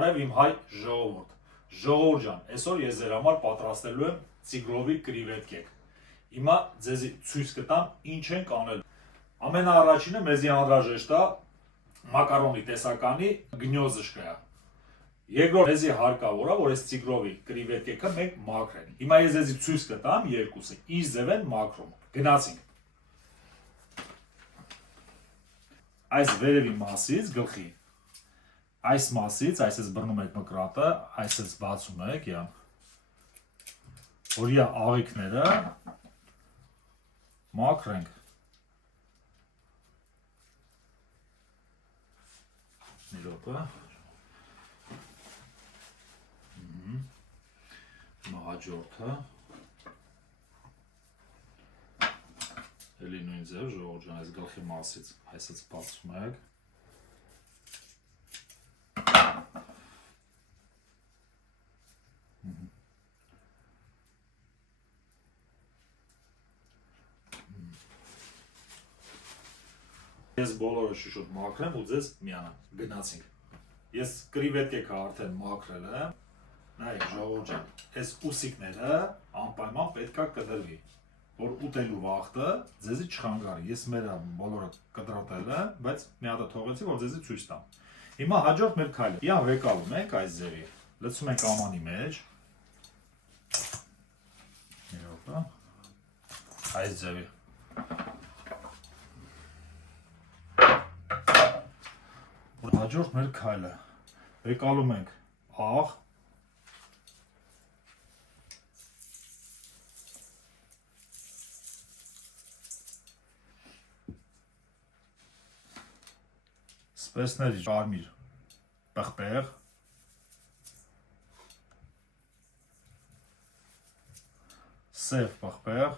Բարև իմ հայ ժողովուրդ։ Ժողովուրդ ջան, այսօր ես ձեր համար պատրաստելու եմ տիգրովի կրիվետկեք։ Հիմա ձեզի ցույց կտամ ինչ ենք անել։ Ամենաառաջինը մեզի անհրաժեշտ է մակարոնի տեսականի գնյոզышկա։ Երկրորդ մեզի հարկավոր է, որ այս տիգրովի կրիվետկեքը մենք մաքրենք։ Հիմա ես ձեզի ցույց կտամ երկուսը, ինչ ձև են մաքրում։ Գնացինք։ Այս վերևի մասից գլխի այս մասից, այս ես բռնում եք մկրատը, այս ես բացում եք, որ իա աղիքները մաքրենք։ Մի րոպե։ Հաջորդը։ Էլի նույն ձև, ժողովուրդ ջան, այս գլխի մասից, այս ես բացում եք։ Ես բոլորը շուշոտ մաքրեմ ու ձեզ միանամ, գնացինք։ Ես կրիվետկեքը արդեն մաքրել եմ, նայեք ժողովուրդ ջան, այս ուսիկները անպայման պետքա կդրվի, որ ուտելու վաղտը ձեզի չխանգարի, ես մերը բոլորը կտրատել եմ, բայց մի հատը թողեցի, որ ձեզի ցույց տամ։ Հիմա հաջորդ մեր քայլը, իան վեկալում ենք այս ձևի, լցում ենք ամանի մեջ, այս ձևի։ Հաջորդ մեր քայլը, վեկալում ենք աղ, սպեսների կարմիր պղպեղ, սև պղպեղ,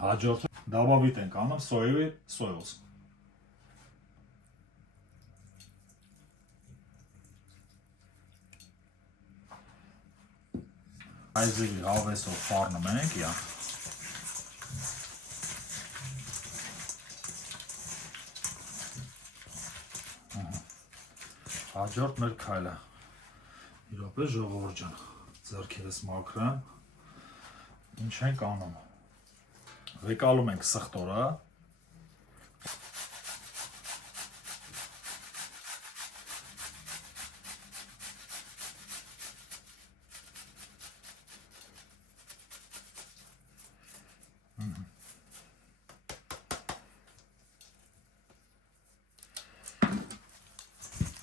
հաջորդը դաբավիտ ենք անում սոյովի սոյոս։ Այս ձևի հավեսով խառնում ենք, Հաջորդ մեր քայլը, մի րոպե ժողովուրդ ջան, ձեռքերս մաքրեմ, ինչ ենք անում, վեկալում ենք սխտորը,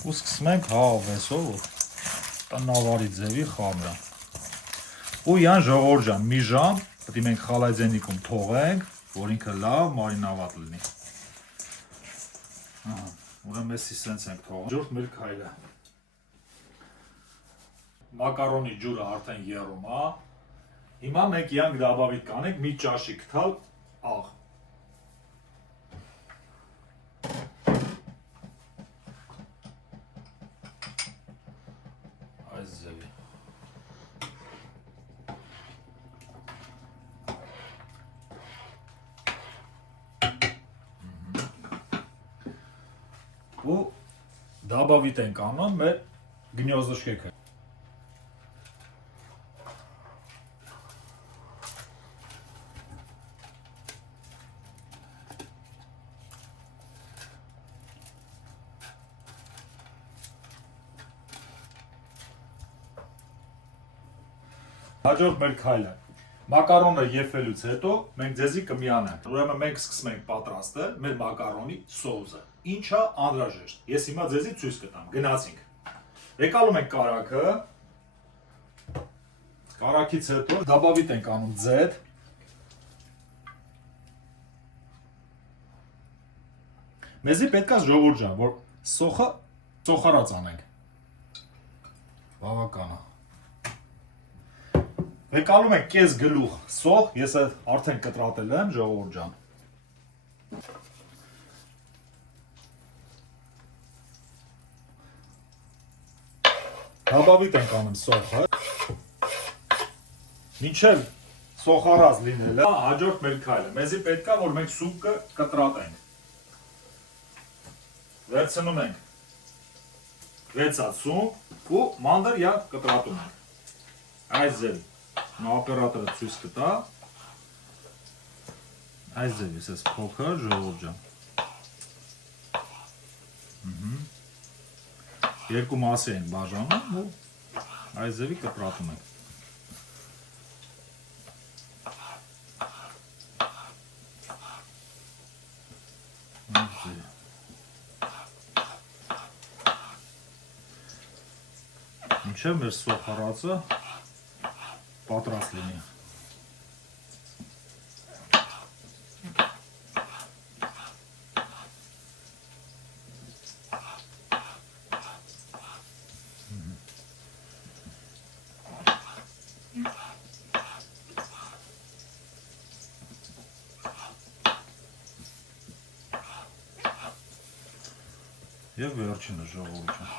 ու սկսում ենք հավեսով տնավարի ձևի խամրը։ Ու յան ժողովուրդ ջան, մի ժամ պետք է մենք խալայձենիկում թողենք, որ ինքը լավ մարինավատ լինի։ Ուրեմն էսի սենց ենք թողում։ Հաջորդ մեր քայլը։ Մակարոնի ջուրը արդեն եռում է։ Հիմա մենք յանք դաբավիտ կանենք մի ճաշի գտալ աղ։ Այս ձևի։ Ու դաբավիտ ենք անում մեր գնյոզышկեքը։ Հաջորդ մեր քայլը, մակարոնը եփելուց հետո մենք ձեզի կմիանանք, ուրեմն մենք սկսում ենք պատրաստել մեր մակարոնի սոուսը, ինչա անհրաժեշտ, ես հիմա ձեզի ցույց կտամ, գնացինք, վեկալում ենք կարագը, կարագից հետո դաբավիտ ենք անում ձետ, մեզի պետք է ժողովուրդ ջան, որ սոխը սոխարած անենք, բավական է։ Վեկալում ենք կես գլուխ սոխ, ես արդեն կտրատել եմ, ժողովուրդ ջան։ Դաբավիտ ենք անում սոխը, մինչև սոխարած լինելը, հաջորդ մեր քայլը։ Մեզի պետք է որ մենք սուպը կտրատենք։ Վերցնում ենք 6 հատ սուպ ու մանդր յակ կտրատում ենք։ Այս ձևի։ Նա օպերատորը ցույց կտա։ Այս ձևի, ասես փոքր ժողովուրդ ջան։ Երկու մասի են բաժանում ու այս ձևի կտրատում ենք։ Մինչև մեր սոխարածը պատրաստ լինի։ Եվ վերջինը ժողովուրդ ջան։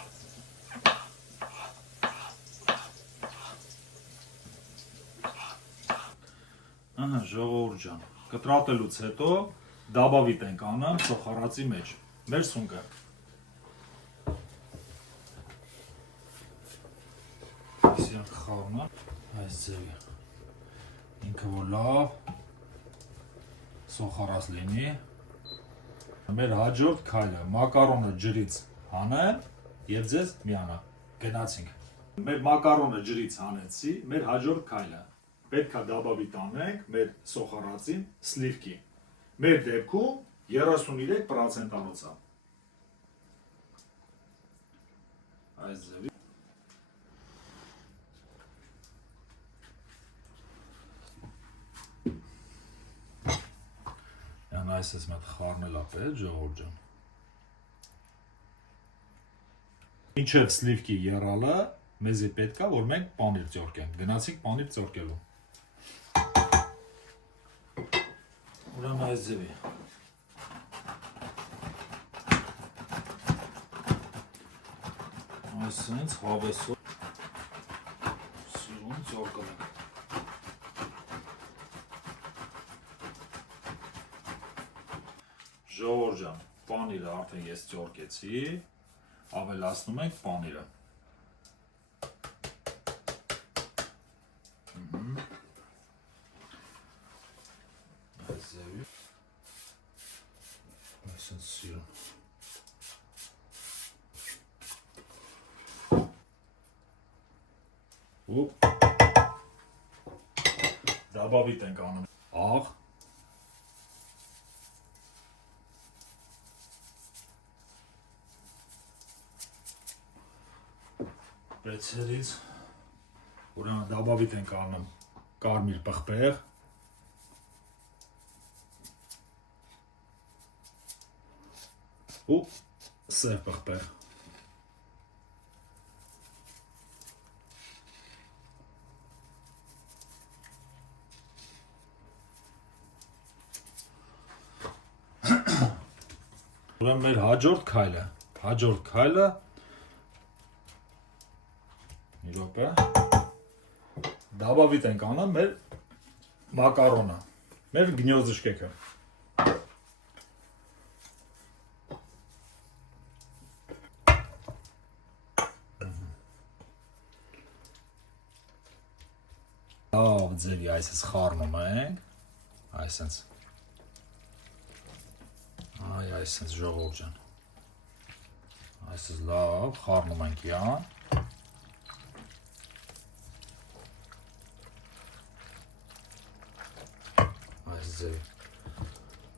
Ահա ժողովուրդ ջան, կտրատելուց հետո դաբավիտ ենք անում սոխարածի մեջ։ Մեր սունկը։ Այսինքն խառնա այս ձևի։ Ինքը որ լավ սոխարած լինի։ Մեր հաջորդ քայլը մակարոնը ջրից հանեմ եւ ձեզ միանա։ Գնացինք։ Մեր մակարոնը ջրից հանեցի, մեր հաջորդ քայլը պետք է դաբավիտ անենք մեր սոխարածին սլիվքի։ Մեր դեպքում 33%-անոցա։ Այս ձևի։ Այս ես մետ խառնելա պետ, ժողովուրդ ջան։ Մինչև սլիվքի եռալը, մեզի պետք է, որ մենք պանիր ծորկենք։ Գնացինք պանիր ծորկելու։ Ուրեմն այս ձևի։ Այսինքն հավեսով սիրուն ծորկել ենք։ Ժողովուրդ ջան, պանիրը արդեն ես ծորկեցի, ավելացնում ենք պանիրը։ Այս ձևի։ Այսինքն սիրուն։ Ու դաբավիտ ենք անում աղ։ Բեցերից, ուրեմն դաբավիտ ենք անում կարմիր պղպեղ, ու սև պղպեղ։ Ուրեմն մեր հաջորդ քայլը մի րոպե դաբավիտ ենք անում մեր մակարոնը, մեր գնյոզշկեքը։ Լավ ձևի այսպես խառնում ենք, այսպես ժողովուրդ ջան, այսպես լավ խառնում ենք յան։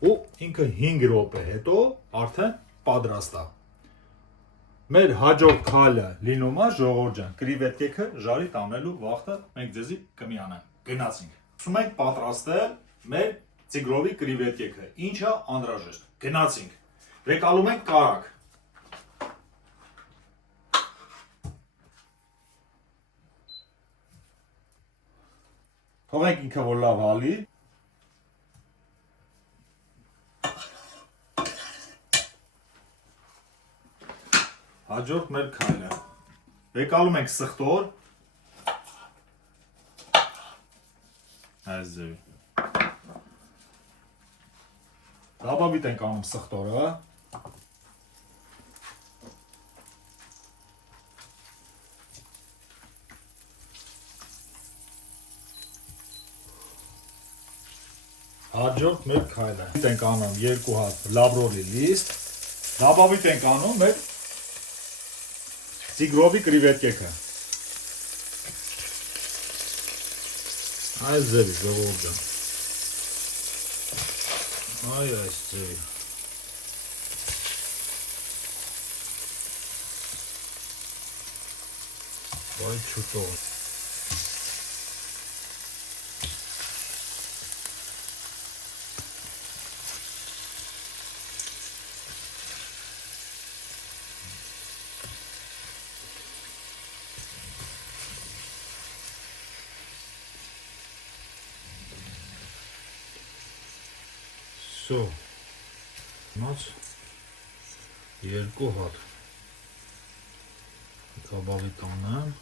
Ու ինքը 5 րոպե հետո արդեն պատրաստ է։ Մեր հաջորդ քայլը լինում է ժողովուրդ ջան, կրիվետկեքը ժարի տանելու վաղտը մենք ձեզի կմիանանք։ Գնացինք։ Ուսում ենք պատրաստել մեր ծիգրովի կրիվետկեքը, ինչը անհրաժեշտ։ Գնացինք։ Վեկալում ենք կարակ։ Թողենք ինքը որ լավ հալի։ Հաջորդ մեր քայլը։ Վեկալում ենք սխտոր։ Այս ձևի։ Դաբավիտ ենք անում սխտորը։ Հաջորդ մեր քայլը։ Ենք անում 2 հատ լաբրովի լիստ։ Դաբավիտ ենք անում մեր տիգրովի կրիվետկեքը։ Այս ձևի ժողովուրդ ջան։ Այ այս ձևի։ Վայ չուտող։ Սո, մաց 2 հատ կաբավի տանեմ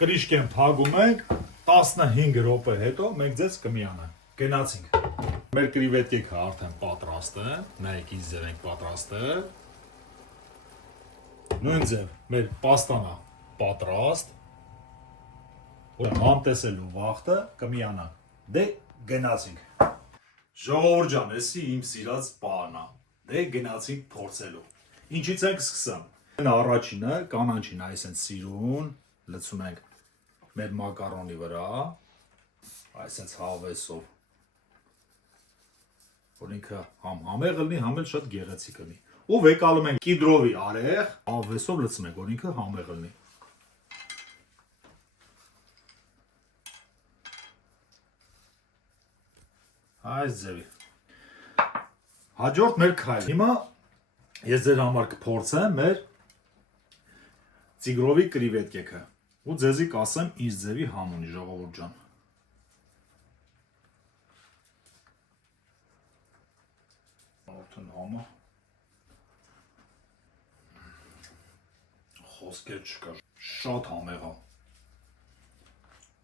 կրիշկեն փագում ենք 15 րոպե հետո մենք ձեզ կմիանանք գնացինք մեր կրիվետկեքը արդեն պատրաստ է նայեք ինչ ձև ենք պատրաստել նույն ձև մեր պաստանա պատրաստ համտեսելու վաղտը կմիանանք դե գնացինք ժողովուրդ ջան էսի իմ սիրած բանն է դե գնացինք փորձելու ինչից ենք սկսեմ առաջինը կանանչին այսենց սիրուն լցում ենք մեր մակարոնի վրա այսենց հավեսով որ ինքը համ համեղ լինի համ էլ շատ գեղեցիկ լինի ու վեկալում ենք կիդրովի արեղ հավեսով լցում ենք որ ինքը համեղ լինի այս ձևի հաջորդ մեր քայլը հիմա ես ձեր համար կփորձեմ մեր տիգրովի կրիվետկեքը ու ձեզի կասեմ ինչ ձևի համ ունի ժողովուրդ ջան արդեն համը խոսքեր չկա շատ համեղ է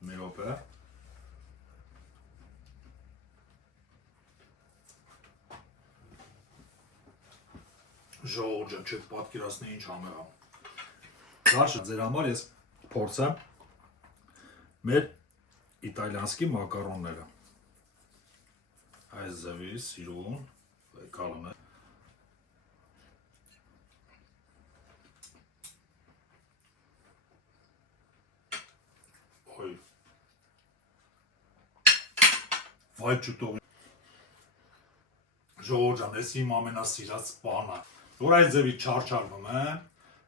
մի րոպե ժողովուրդ ջան չեք պատկերացնի ինչ համեղ է դաշը ձեր համար ես փորձեմ մեր իտալիանսկի մակարոնները այս ձևի սիրուն վեկալում է ոյ վայ ճուտող ժողովուրդ ջան ես իմ ամենասիրած բանը որ այս ձևի չարչարվում է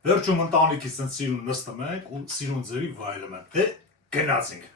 վերջում ընտանիքից սիրուն նստում ենք ու սիրուն ձևի վայելում ենք դե գնացինք